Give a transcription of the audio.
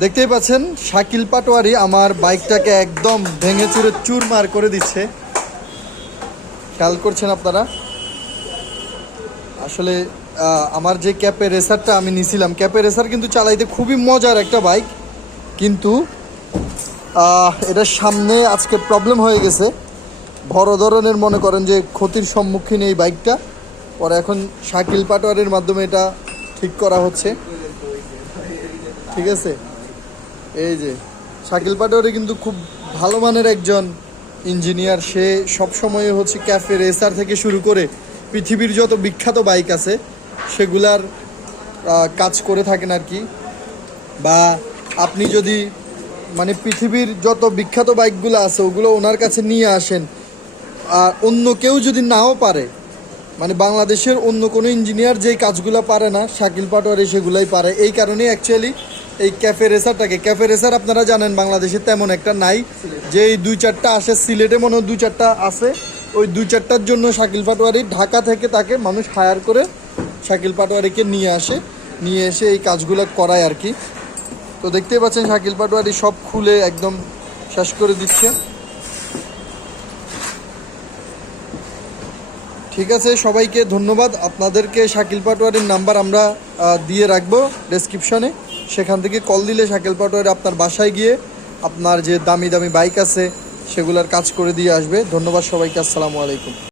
দেখতেই পাচ্ছেন শাকিল পাটোয়ারি আমার বাইকটাকে একদম ভেঙে চুরে চুরমার করে দিচ্ছে। খেয়াল করছেন আপনারা। আসলে আমার যে ক্যাপে রেসারটা আমি নিয়েছিলাম, ক্যাপে রেসার কিন্তু চালাইতে খুবই মজার একটা বাইক, কিন্তু এটার সামনে আজকে প্রবলেম হয়ে গেছে। বড় ধরনের মনে করেন যে ক্ষতির সম্মুখীন এই বাইকটা। পরে এখন শাকিল পাটোয়ারির মাধ্যমে এটা ঠিক করা হচ্ছে। ঠিক আছে, এই যে শাকিল পাটোয়ারি কিন্তু খুব ভালো মানের একজন ইঞ্জিনিয়ার। সে সবসময় হচ্ছে ক্যাফে রেসার থেকে শুরু করে পৃথিবীর যত বিখ্যাত বাইক আছে সেগুলার কাজ করে থাকেন আর কি। বা আপনি যদি মানে পৃথিবীর যত বিখ্যাত বাইকগুলো আছে ওগুলো ওনার কাছে নিয়ে আসেন, আর অন্য কেউ যদি নাও পারে, মানে বাংলাদেশের অন্য কোনো ইঞ্জিনিয়ার যেই কাজগুলো পারে না শাকিল পাটোয়ারি সেগুলাই পারে। এই কারণেই অ্যাকচুয়ালি এই ক্যাফে রেসার আপনারা জানেন বাংলাদেশে তেমন একটা নাই। যে এই 2-4টা আসে, সিলেটে মনে হয় 2-4টা আছে। ওই 2-4টার জন্য শাকিল পাটোয়ারি ঢাকা থেকে তাকে মানুষ হায়ার করে শাকিল পাটোয়ারিকে নিয়ে এসে এই কাজগুলো করায় আর কি। তো দেখতেই পাচ্ছেন শাকিল পাটোয়ারি সব খুলে একদম শেষ করে দিচ্ছে। ঠিক আছে, সবাইকে ধন্যবাদ। আপনাদেরকে শাকিল পাটোয়ারির নাম্বার আমরা দিয়ে রাখবো ডেসক্রিপশনে। সেখান থেকে কল দিলে শাকিল পাটোয়ারি আপনার বাসায় গিয়ে আপনার যে দামি দামি বাইক আছে সেগুলোর কাজ করে দিয়ে আসবে। ধন্যবাদ সবাইকে, আসসালামু আলাইকুম।